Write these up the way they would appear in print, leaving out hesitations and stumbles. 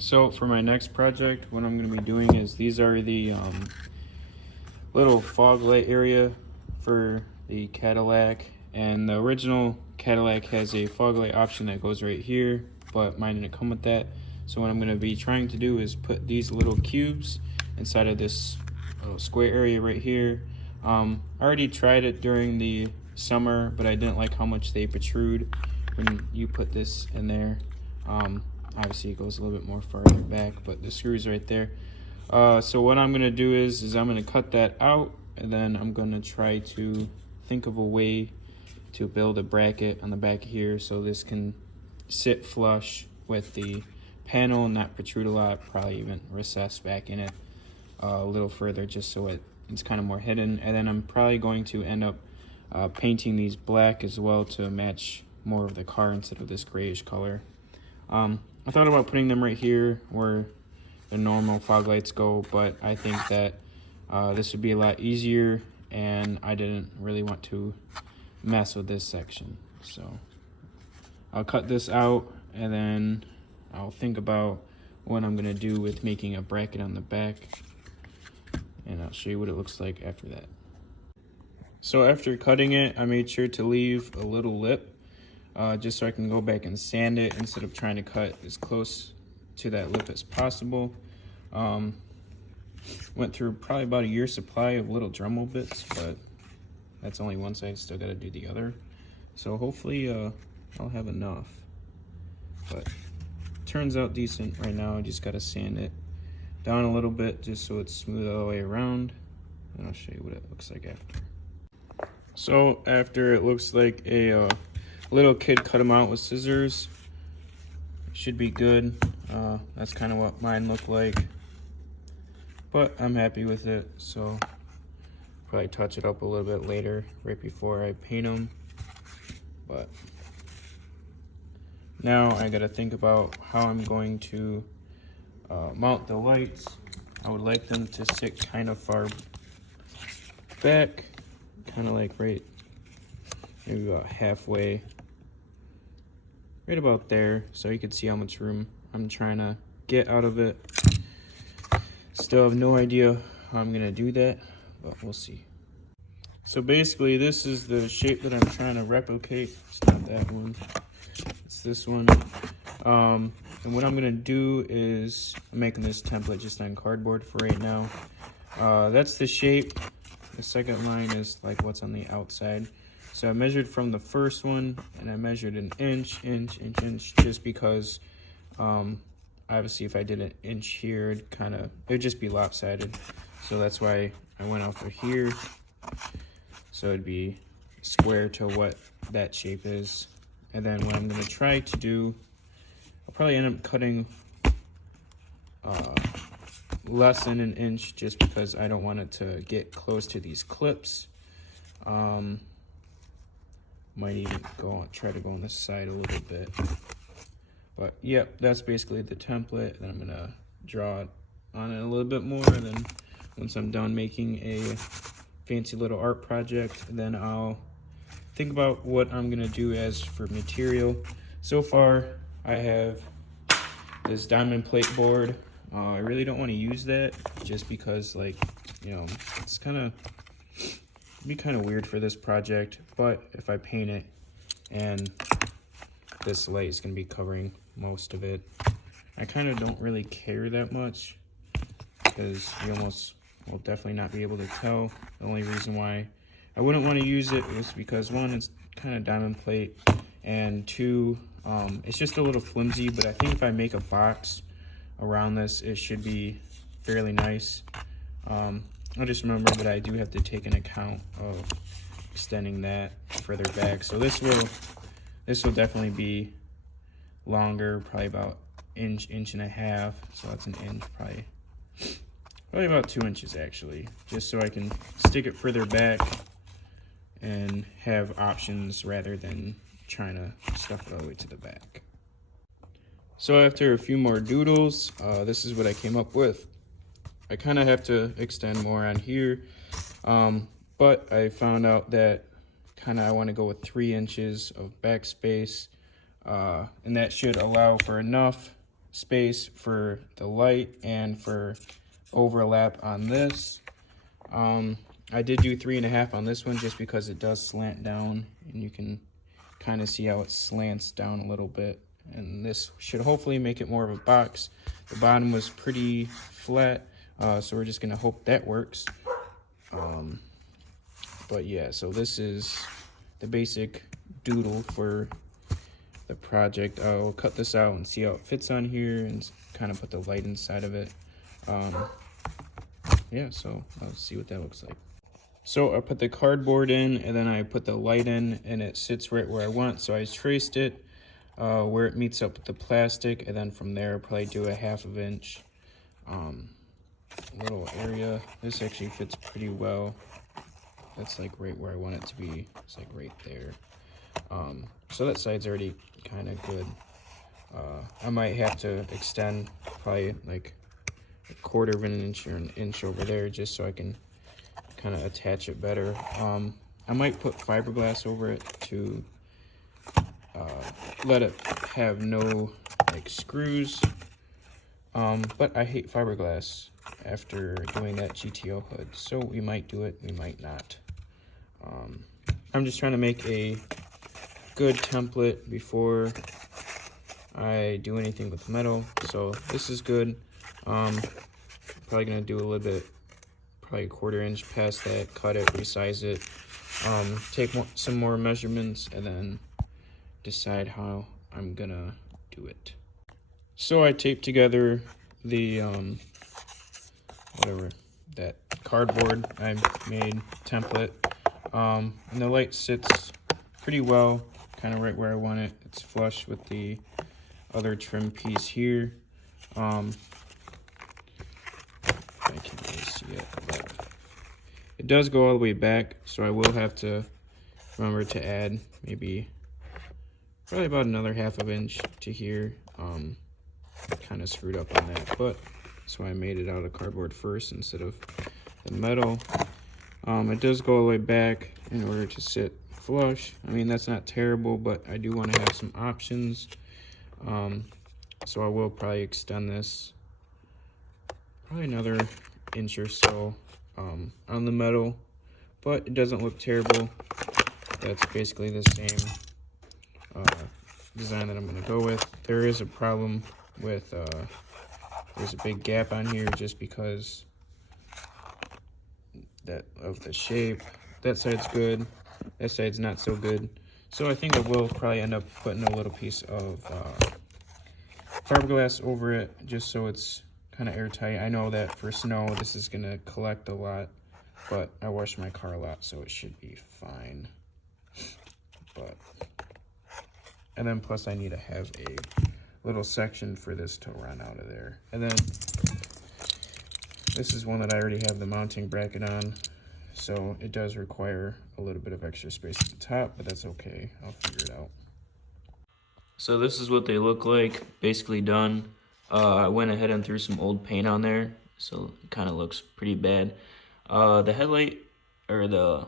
So for my next project, what I'm going to be doing is these are the little fog light area for the Cadillac, and the original Cadillac has a fog light option that goes right here, but mine didn't come with that. So what I'm going to be trying to do is put these little cubes inside of this little square area right here. I already tried it during the summer, but I didn't like how much they protrude when you put this in there. Obviously it goes a little bit more farther back, but the screw's right there. So what I'm gonna do is I'm gonna cut that out, and then I'm gonna try to think of a way to build a bracket on the back here so this can sit flush with the panel and not protrude a lot, probably even recess back in it a little further just so it's kind of more hidden. And then I'm probably going to end up painting these black as well to match more of the car instead of this grayish color. I thought about putting them right here where the normal fog lights go, but I think that this would be a lot easier, and I didn't really want to mess with this section. So I'll cut this out, and then I'll think about what I'm gonna do with making a bracket on the back, and I'll show you what it looks like after that. So after cutting it, I made sure to leave a little lip just so I can go back and sand it instead of trying to cut as close to that lip as possible. Went through probably about a year's supply of little Dremel bits, but that's only one side, still got to do the other. So hopefully I'll have enough, but turns out decent right now. I just got to sand it down a little bit just so it's smooth all the way around, and I'll show you what it looks like after. So after it looks like a little kid cut them out with scissors, should be good. That's kind of what mine looked like, but I'm happy with it. So probably touch it up a little bit later, right before I paint them. But now I gotta think about how I'm going to mount the lights. I would like them to sit kind of far back, kind of like right, maybe about halfway, right about there, so you can see how much room I'm trying to get out of it. Still have no idea how I'm gonna do that, but we'll see. So basically this is the shape that I'm trying to replicate. It's not that one, it's this one. And what I'm gonna do is I'm making this template just on cardboard for right now. That's the shape. The second line is like what's on the outside. So I measured from the first one, and I measured an inch, just because obviously if I did an inch here, it'd just be lopsided. So that's why I went out for here. So it'd be square to what that shape is. And then what I'm gonna try to do, I'll probably end up cutting less than an inch just because I don't want it to get close to these clips. Might even try to go on this side a little bit. But yep, that's basically the template. Then I'm gonna draw on it a little bit more, and then once I'm done making a fancy little art project, then I'll think about what I'm gonna do as for material. So far I have this diamond plate board. I really don't want to use that just because, like, you know, it's be kind of weird for this project. But if I paint it, and this light is going to be covering most of it, I kind of don't really care that much because you almost will definitely not be able to tell. The only reason why I wouldn't want to use it is because, one, it's kind of diamond plate, and two, it's just a little flimsy. But I think if I make a box around this, it should be fairly nice. I just remember that I do have to take an account of extending that further back. So this will definitely be longer, probably about inch and a half. So that's an inch, probably about 2 inches actually, just so I can stick it further back and have options rather than trying to stuff it all the way to the back. So after a few more doodles, this is what I came up with. I kind of have to extend more on here, but I found out that I want to go with 3 inches of backspace, and that should allow for enough space for the light and for overlap on this. I did do 3.5 on this one just because it does slant down, and you can kind of see how it slants down a little bit. And this should hopefully make it more of a box. The bottom was pretty flat, so we're just gonna hope that works. But yeah, so this is the basic doodle for the project. I'll cut this out and see how it fits on here and kind of put the light inside of it. Yeah, so let's see what that looks like. So I put the cardboard in, and then I put the light in, and it sits right where I want. So I traced it where it meets up with the plastic, and then from there I'll probably do a 1/2 inch little area. This actually fits pretty well. That's like right where I want it to be. It's like right there. So that side's already kind of good. I might have to extend probably like 1/4 of an inch or an inch over there just so I can kind of attach it better. I might put fiberglass over it to let it have no like screws. But I hate fiberglass after doing that GTO hood, so we might do it, we might not. I'm just trying to make a good template before I do anything with metal, so this is good. Probably gonna do a little bit, probably 1/4 inch past that, cut it, resize it, take some more measurements, and then decide how I'm gonna do it. So I taped together the whatever, that cardboard I made template, and the light sits pretty well, kind of right where I want it. It's flush with the other trim piece here. I can't really see it, but it does go all the way back, so I will have to remember to add maybe probably about another 1/2 inch to here. Kind of screwed up on that, but that's why I made it out of cardboard first instead of the metal. It does go all the way back in order to sit flush. I mean, that's not terrible, but I do want to have some options. So I will probably extend this probably another inch or so on the metal, but it doesn't look terrible. That's basically the same design that I'm going to go with. There is a problem with there's a big gap on here just because that of the shape. That side's good, that side's not so good. So I think I will probably end up putting a little piece of fiberglass over it just so it's kind of airtight. I know that for snow this is gonna collect a lot, but I wash my car a lot, so it should be fine. But and then plus I need to have a little section for this to run out of there. And then this is one that I already have the mounting bracket on, so it does require a little bit of extra space at the top, but that's okay, I'll figure it out. So this is what they look like, basically done. I went ahead and threw some old paint on there, so it kind of looks pretty bad. The headlight, or the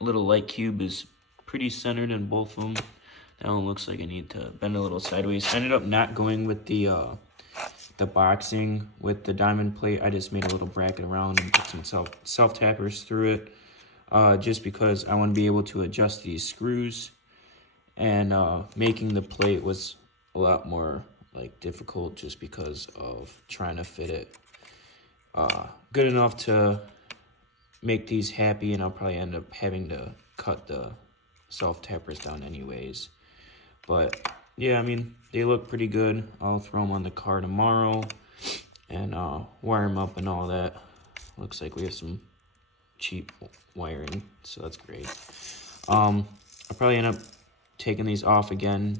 little light cube, is pretty centered in both of them. That one looks like I need to bend a little sideways. I ended up not going with the boxing with the diamond plate. I just made a little bracket around and put some self-tappers through it, just because I want to be able to adjust these screws. And making the plate was a lot more like difficult just because of trying to fit it good enough to make these happy, and I'll probably end up having to cut the self-tappers down anyways. But yeah, I mean, they look pretty good. I'll throw them on the car tomorrow and wire them up and all that. Looks like we have some cheap wiring, so that's great. I'll probably end up taking these off again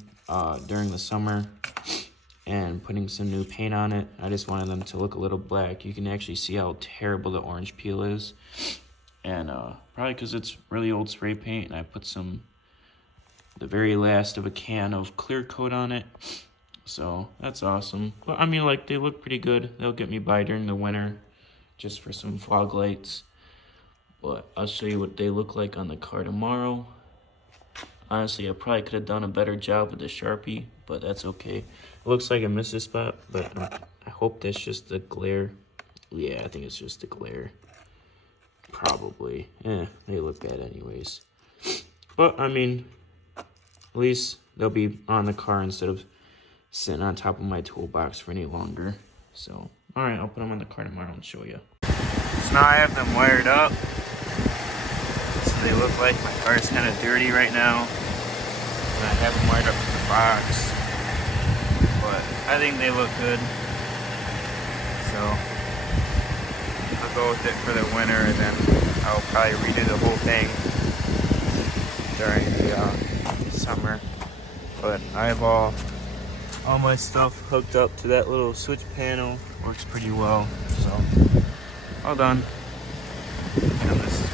during the summer and putting some new paint on it. I just wanted them to look a little black. You can actually see how terrible the orange peel is, and probably because it's really old spray paint, and I put the very last of a can of clear coat on it, so that's awesome. But I mean, like, they look pretty good. They'll get me by during the winter just for some fog lights, but I'll show you what they look like on the car tomorrow. Honestly, I probably could have done a better job with the Sharpie, but that's okay. looks like I missed a spot, but I hope that's just the glare. Yeah, I think it's just the glare. Probably. They look bad anyways. But, I mean, at least they'll be on the car instead of sitting on top of my toolbox for any longer. So, alright, I'll put them on the car tomorrow and show you. So now I have them wired up. So they look like my car is kind of dirty right now. And I have them wired up to the box. But I think they look good. So I'll go with it for the winter, and then I'll probably redo the whole thing during the summer. But I have all my stuff hooked up to that little switch panel. Works pretty well. So all done. And this is